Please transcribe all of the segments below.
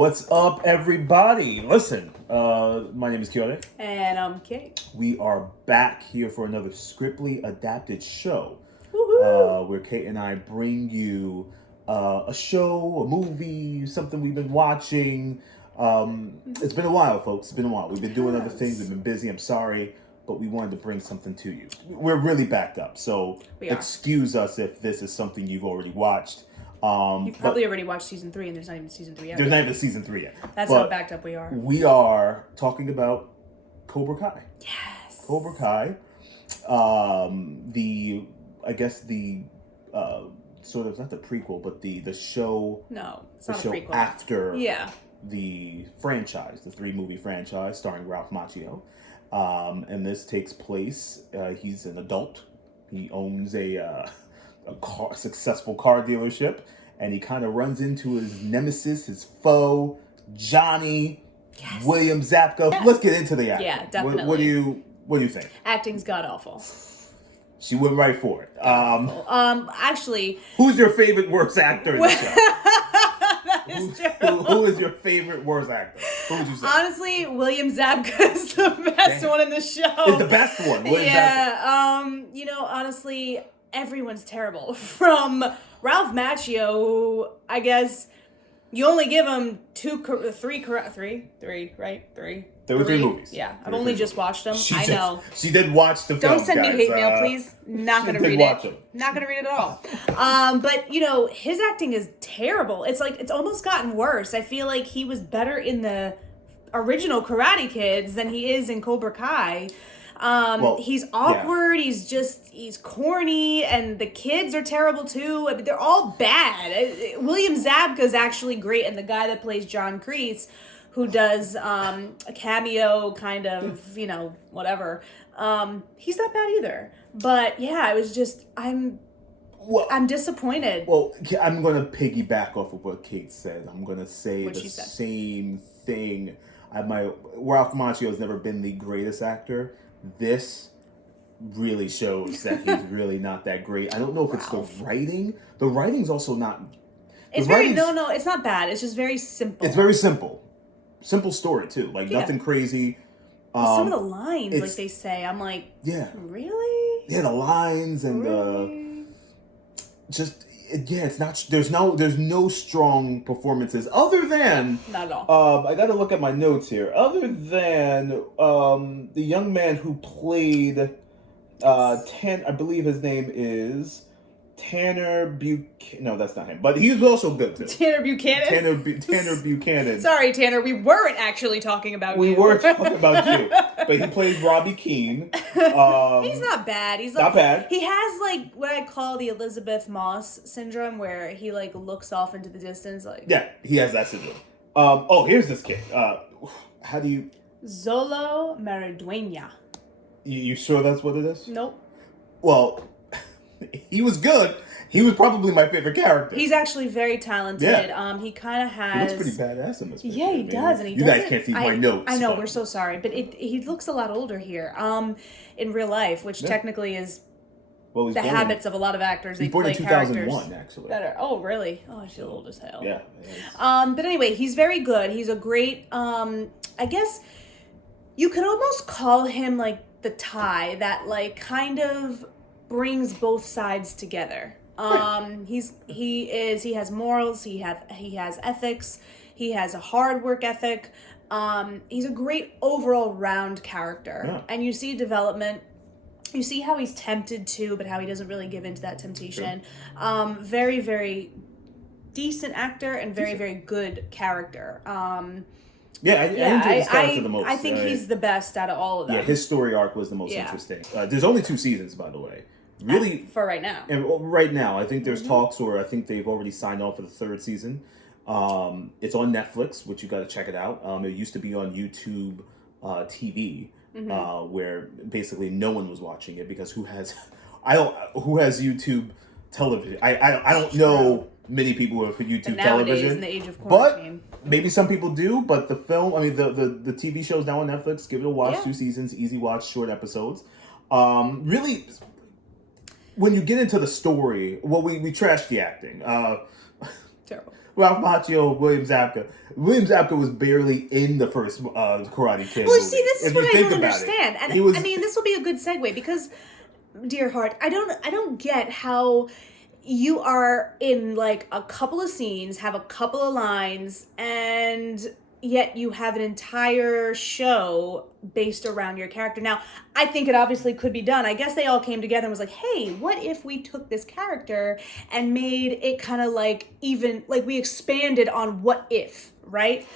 What's up, everybody? Listen, my name is Kyore. And I'm Kate. We are back here for another scriptly adapted show. Where Kate and I bring you a show, a movie, something we've been watching. It's been a while, folks. It's been a while. We've been doing other things. We've been busy. I'm sorry, but we wanted to bring something to you. We're really backed up, so excuse us if this is something you've already watched. You've probably already watched season 3, and there's not even season 3 yet. There's not even season 3 yet. That's how backed up we are. We are talking about Cobra Kai. Yes. Cobra Kai. Sort of, not the prequel, but the show. No, it's the not show a prequel. After the franchise, the 3-movie franchise starring Ralph Macchio. And this takes place, he's an adult. He owns a successful car dealership, and he kind of runs into his nemesis, his foe, Johnny William Zabka. Yes. Let's get into the acting. Yeah, definitely. What do you think? Acting's god awful. She went right for it. Actually, who's your favorite worst actor in the show? That is true. Who is your favorite worst actor? Who would you say? Honestly, William Zabka is the best one in the show. Is the best one. Honestly, everyone's terrible. From Ralph Macchio, who I guess you only give him three, right? There were 3 movies. Yeah, I've only just watched them. I know. She did watch the film. Don't send me hate mail, please. Not gonna read it. Them. Not gonna read it at all. But his acting is terrible. It's like it's almost gotten worse. I feel like he was better in the original Karate Kids than he is in Cobra Kai. He's awkward. Yeah. He's corny, and the kids are terrible too. I mean, they're all bad. William Zabka's actually great, and the guy that plays John Kreese, who does a cameo kind of, whatever. He's not bad either. But yeah, I'm disappointed. Well, I'm going to piggyback off of what Kate said. I'm going to say the same thing. Ralph Macchio has never been the greatest actor. This really shows that he's really not that great. I don't know if it's the writing. The writing's also not... It's not bad. It's just very simple. It's very simple. Simple story, too. Nothing crazy. Some of the lines, like they say, I'm like, really? Yeah, the lines and it's not. There's no strong performances other than not at all. I got to look at my notes here. Other than the young man who played I believe his name is Tanner Buchanan. No, that's not him. But he was also good too. Tanner Buchanan. Tanner Buchanan. Sorry, Tanner. We weren't actually talking about you. We were talking about you. But he plays Robbie Keane. He's not bad. He's not bad. He has what I call the Elizabeth Moss syndrome, where he looks off into the distance. Yeah, he has that syndrome. Here's this kid. How do you? Zolo Maridueña. You sure that's what it is? Nope. Well, he was good. He was probably my favorite character. He's actually very talented. Yeah. He kind of has... He looks pretty badass in this picture. Yeah, he does. And you guys can't see my notes. I know, we're so sorry. But he looks a lot older here in real life, which technically is the habits of a lot of actors. He's born in 2001, actually. Better. Oh, really? Oh, I feel old as hell. Yeah. But anyway, he's very good. He's a great... I guess you could almost call him the tie that kind of brings both sides together. He has morals, he has ethics, he has a hard work ethic. He's a great overall round character. Yeah. And you see development. You see how he's tempted to, but how he doesn't really give into that temptation. Sure. Very, very decent actor and very, very good character. I enjoyed his character the most. I think he's the best out of all of them. Yeah, his story arc was the most interesting. There's only 2 seasons, by the way. Really, for right now. And right now, I think there's talks, or I think they've already signed on for the 3rd season. It's on Netflix, which you got to check it out. It used to be on YouTube TV, where basically no one was watching it because who has YouTube television? I don't know many people who have YouTube television. In the age of quarantine. But maybe some people do. But the film, the TV show's now on Netflix. Give it a watch. 2 seasons, easy watch, short episodes. Really. When you get into the story, we trashed the acting. Terrible. Ralph Macchio, William Zabka. William Zabka was barely in the first Karate Kid Well, movie. see, this is If what you I think don't about understand, it. and He was, I mean, this will be a good segue because, dear heart, I don't get how you are in like a couple of scenes, have a couple of lines, and yet you have an entire show based around your character. Now, I think it obviously could be done. I guess they all came together and was like, hey, what if we took this character and made it kind of like even, like we expanded on what if, right?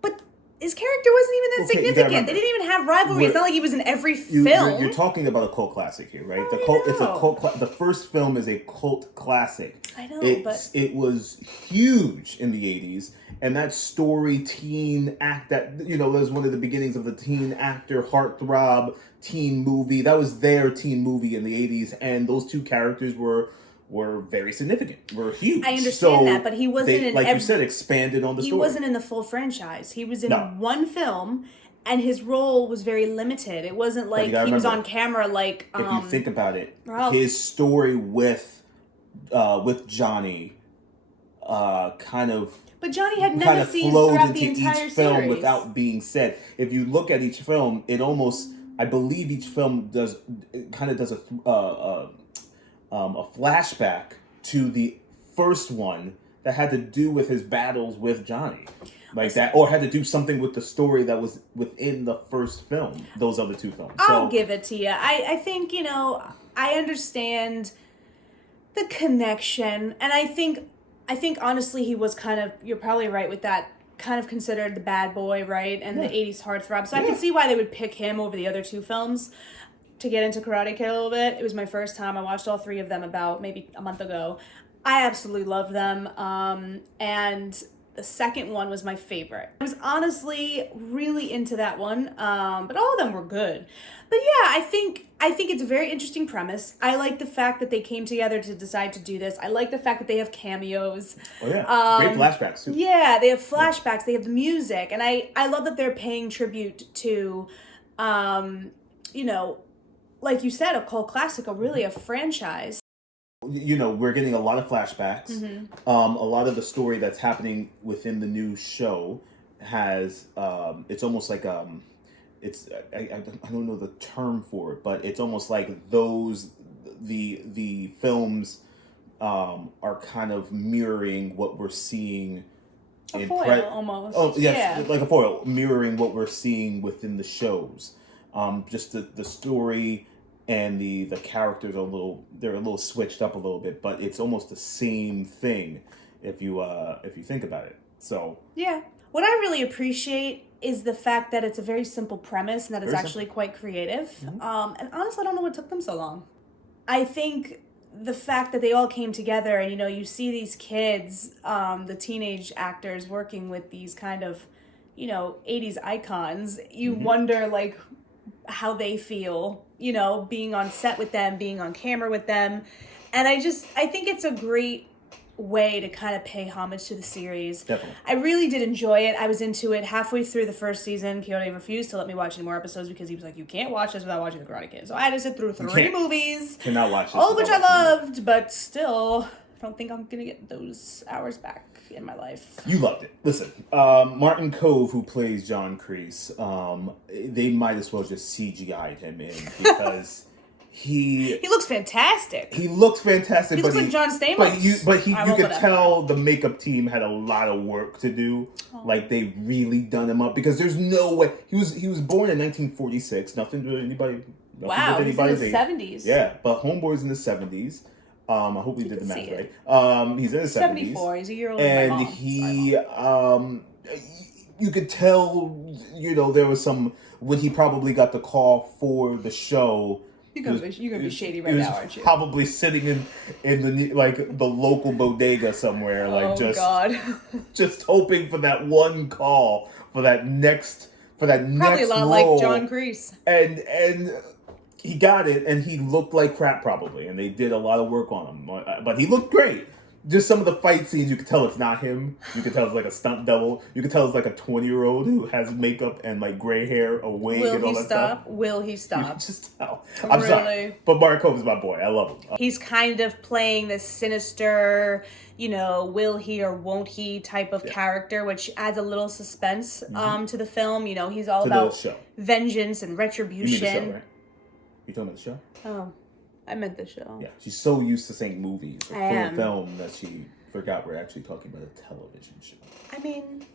But his character wasn't even that significant. They didn't even have rivalry. It's not like he was in every film. You're talking about a cult classic here, right? It's a cult. The first film is a cult classic. I know, but it was huge in the '80s, and that story, teen act, that was one of the beginnings of the teen actor, heartthrob teen movie. That was their teen movie in the '80s, and those two characters were very significant, were huge. I understand that, but he wasn't in you said, expanded on the story. He wasn't in the full franchise. He was in one film, and his role was very limited. It wasn't like he was on camera like. If you think about it, Ralph. His story with Johnny, kind of. But Johnny had nemesis throughout the entire each film series without being said. If you look at each film, it almost, I believe, each film does a flashback to the first one that had to do with his battles with Johnny, like that, or had to do something with the story that was within the first film. Those other two films. I'll give it to you. I think I understand the connection, and I think honestly he was kind of, you're probably right with that, kind of considered the bad boy, right, and the '80s heartthrob. So I can see why they would pick him over the other two films. To get into Karate Kid a little bit, it was my first time. I watched all three of them about maybe a month ago. I absolutely loved them, and the second one was my favorite. I was honestly really into that one, but all of them were good. But yeah, I think it's a very interesting premise. I like the fact that they came together to decide to do this. I like the fact that they have cameos. Oh yeah, great flashbacks too. Yeah, they have flashbacks. They have the music, and I love that they're paying tribute to, like you said, a cult classic, a franchise. We're getting a lot of flashbacks. Mm-hmm. A lot of the story that's happening within the new show has, it's almost like, it's, I don't know the term for it, but it's almost like the films are kind of mirroring what we're seeing. A foil, almost. Oh, yes, yeah. Like a foil, mirroring what we're seeing within the shows. Just the story and the characters are a little switched up a little bit, but it's almost the same thing if you think about it. So yeah, what I really appreciate is the fact that it's a very simple premise and that it's actually quite creative. Mm-hmm. And honestly, I don't know what took them so long. I think the fact that they all came together and you see these kids, the teenage actors working with these kind of 80s icons, you mm-hmm. wonder like how they feel, being on set with them, being on camera with them. And I think it's a great way to kind of pay homage to the series. Definitely. I really did enjoy it. I was into it halfway through the first season. Quixote refused to let me watch any more episodes because he was like, you can't watch this without watching The Karate Kid. So I had to sit through 3 movies. Cannot watch this. All of which I loved, but still, I don't think I'm going to get those hours back in my life. You loved it. Listen, Martin Cove, who plays John Kreese, they might as well just CGI'd him in because he looks fantastic. He looks fantastic. He looks like John Stamos. But you could tell the makeup team had a lot of work to do. Oh. Like they really done him up because there's no way he was born in 1946. Nothing to anybody. Wow, he's in the 70s. Yeah, but Homeboy's in the 70s. I hope we did the math right. He's in his 70s. 74. He's a year older than my mom. And he, you could tell, there was some, when he probably got the call for the show. You're gonna be shady right now, aren't you? Probably sitting in the local bodega somewhere, just hoping for that one call for that next probably a lot role. Like John Kreese. And he got it, and he looked like crap probably, and they did a lot of work on him, but he looked great. just some of the fight scenes, you could tell it's not him. You could tell it's like a stunt double. You could tell it's like a 20-year-old who has makeup and like gray hair, a wig, and all that stuff. Will he You stop? can just tell. I'm sorry, Really? but Mark Cove's my boy. I love him. He's kind of playing this sinister, will he or won't he type of character, which adds a little suspense to the film. He's all about vengeance and You mean retribution. the show, right? You talking about the show? Oh, I meant the show. Yeah, she's so used to saying movies or am. film that she forgot we're actually talking about a television show. I mean,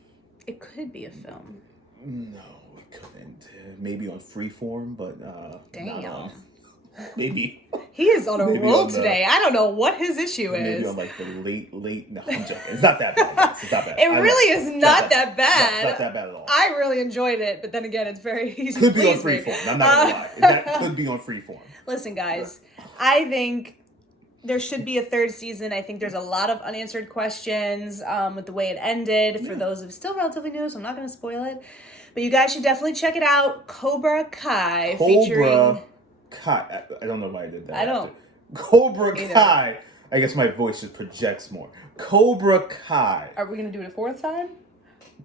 it could be a film. No, it couldn't. Maybe on Freeform, but Damn. not on. Maybe. He is on a Maybe roll on the- today. I don't know what his issue Maybe is. on like the late. No, I'm joking. It's not that bad. Guys. It's not bad. It really is not that bad. Not that bad at all. I really enjoyed it, but then again, it's very easy Could to be on please me. Freeform. I'm not gonna lie. That could be on Freeform. Listen, guys, I think there should be a third season. I think there's a lot of unanswered questions with the way it ended. For those of still relatively new, so I'm not going to spoil it. But you guys should definitely check it out. Cobra Kai, featuring... Kai. I don't know why I did that. I don't. Cobra Either. Kai. I guess my voice just projects more. Cobra Kai. Are we going to do it a fourth time?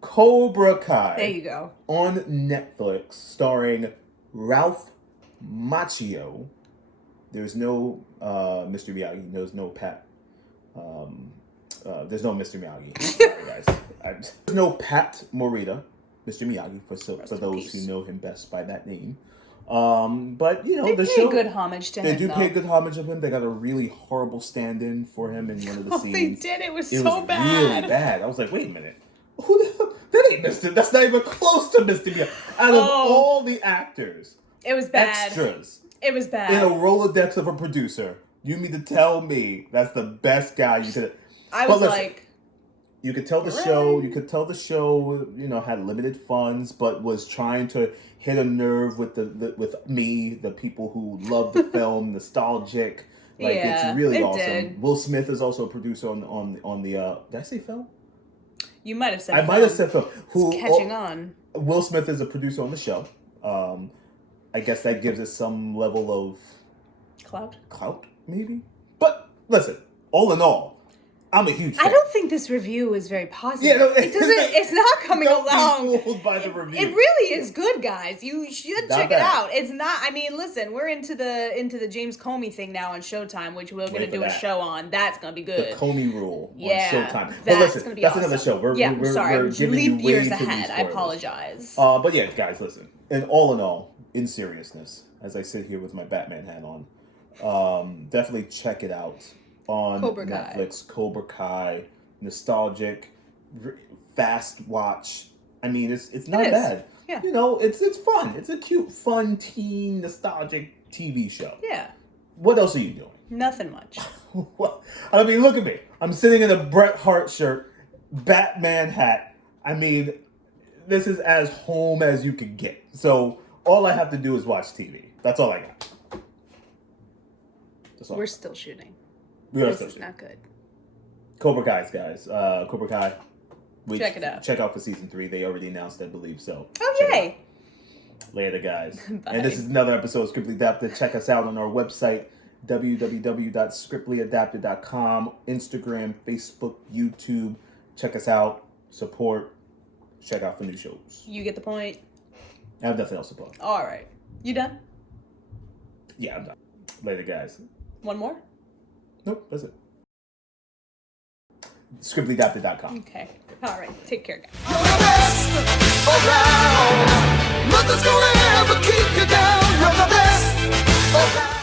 Cobra Kai. There you go. On Netflix, starring Ralph Macchio. There's no Mr. Miyagi. There's no Pat. There's no Mr. Miyagi. Sorry, guys. There's no Pat Morita. Mr. Miyagi, for those who know him best by that name. But They the pay show, good homage to him. they do though. pay good homage of him. They got a really horrible stand-in for him in one of the Oh, scenes. they did. It was It so was bad. really bad. I was like, wait a minute. Who the hell? That ain't Mr. That's not even close to Mr. Miyagi. Out of all the actors, It was bad. extras, It was bad. in a Rolodex of a producer, you mean to tell me that's the best guy you could... I But was listen, like... You could tell the Really? show. You could tell the show. Had limited funds, but was trying to hit a nerve with with me, the people who love the film, nostalgic. Like Yeah, it's really it awesome. did. Will Smith is also a producer on the. Did I say film? You might have said I might have said film. It's catching on. Will Smith is a producer on the show. I guess that gives it some level of clout, maybe. But listen, all in all, I'm a huge fan. I don't think this review is very positive. Yeah, no, it doesn't. It's not coming Don't along. be fooled by the review. It really is good, guys. You should Not check bad. it out. It's not. I mean, listen, we're into the James Comey thing now on Showtime, which we're gonna for do a that. show on. That's gonna be good. The Comey Rule Yeah, on Showtime. But that's listen, gonna be that's awesome. another show. We're sorry, we're giving leap you way years too many ahead. I spoilers. apologize. But yeah, guys, listen. And all in all, in seriousness, as I sit here with my Batman hat on, definitely check it out on Cobra Kai. Netflix. Cobra Kai, nostalgic, fast watch. I mean, it's not It is. bad. Yeah. It's fun. It's a cute, fun, teen, nostalgic TV show. Yeah, What else are you doing? nothing much. Well, I mean, look at me. I'm sitting in a Bret Hart shirt, Batman hat. I mean, this is as home as you can get. So all I have to do is watch TV. That's all I got. That's all. We're still shooting. We are This still is not good. Cobra Kai, guys. Cobra Kai. Check it out. Check out for season 3. They already announced, I believe. So. Oh check it yay! out. Later, guys. Bye. And this is another episode of Scriptly Adapted. Check us out on our website, www.scriptlyadapted.com, Instagram, Facebook, YouTube. Check us out. Support. Check out for new shows. You get the point. I have nothing else to plug. All right, you done? Yeah, I'm done. Later, guys. One more? Nope, that's it. Scriptlyadapted.com. Okay. All right. Take care, guys. You're the best around. Nothing's gonna ever keep you down. You're the best around.